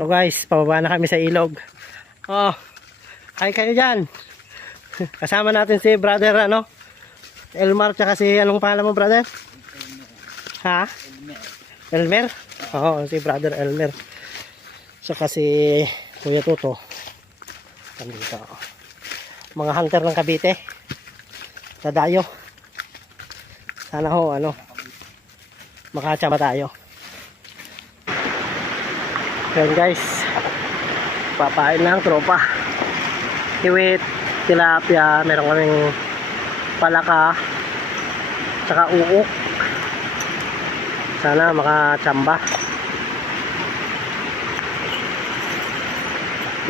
So guys, pababa na kami sa ilog. Oh, kain kayo dyan. Kasama natin si brother ano, Elmar, tsaka si anong pangalan mo brother? Ha? Elmer? Oo, si brother Elmer. Tsaka si Kuya Toto. Dito. Mga hunter ng Cavite. Dadayo. Sana ho ano, makachama tayo. Ayan guys, papain ng tropa. Kiwit, tilapia, meron kaming palaka, tsaka uuk. Sana makachamba.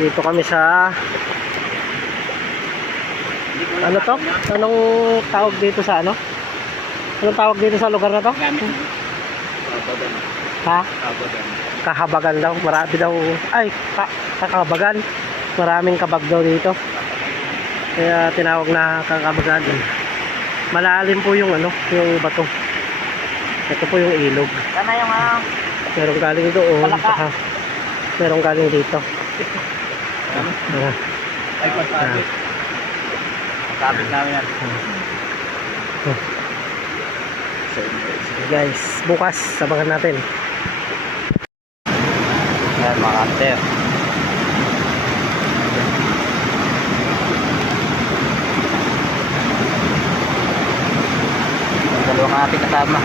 Dito kami sa ano to? Anong tawag dito sa ano? Anong tawag dito sa lugar na to? Ha? Kahabagan daw, marami daw, ay, kakabagan, maraming kabag daw dito, kaya tinawag na kakabagan. Malalim po yung ano, yung bato. Ito po yung ilog. Sana yung Merong galing doon, saka merong galing dito. ay pagkabit. Pagkabit namin yan. Sige guys, bukas sabakan natin. Ayan mga hunter. Dalawang ating kasama.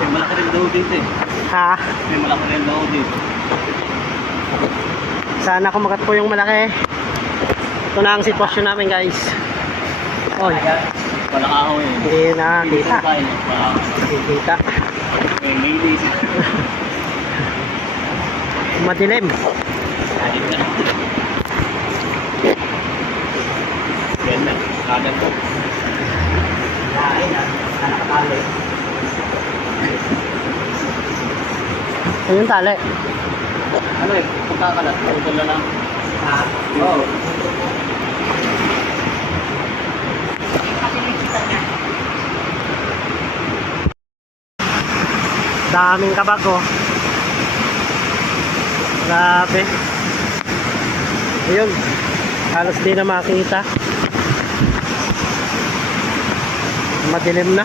May malaki rin daw dito eh. Ha? May malaki rin daw dito. Sana kumagat po yung malaki. Ito na ang sitwasyon namin guys. Oy, Walang ako eh. hindi nakakita. Hindi kita. May mayonnaise. Madilim. Kahit na. Yan na. Kanan po. Kain na. Nakakatali. Ayun tali. Ano eh, pagkakalat, pagkakalat na lang. Ha? Oo. Daming kabag oh. Grabe. Ayun. Halos di na makita. Madilim na.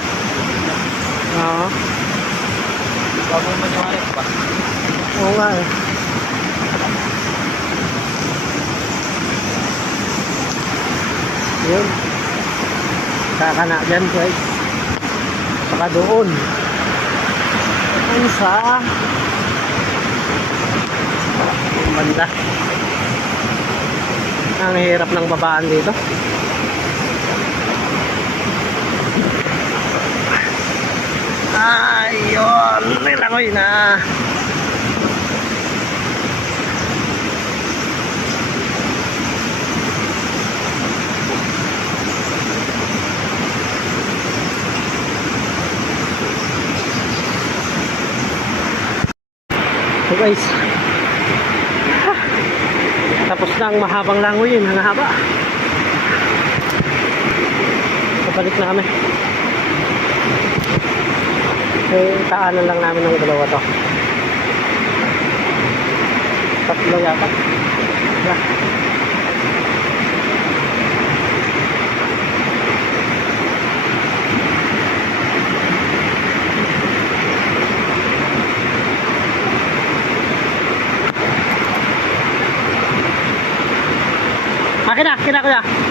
Oo. Bago mo maniwala pa. Oo nga eh. Yun. Kakana dyan guys. Saka doon. Doon sa banda. Ang hirap ng babaan dito. Ayun. Nilangoy na. So guys, tapos na ang mahabang langoyin, ang haba. Kapalik na kami. Taanan lang namin ng dalawa to. Tatlo yata. Yeah. Akin na kuya.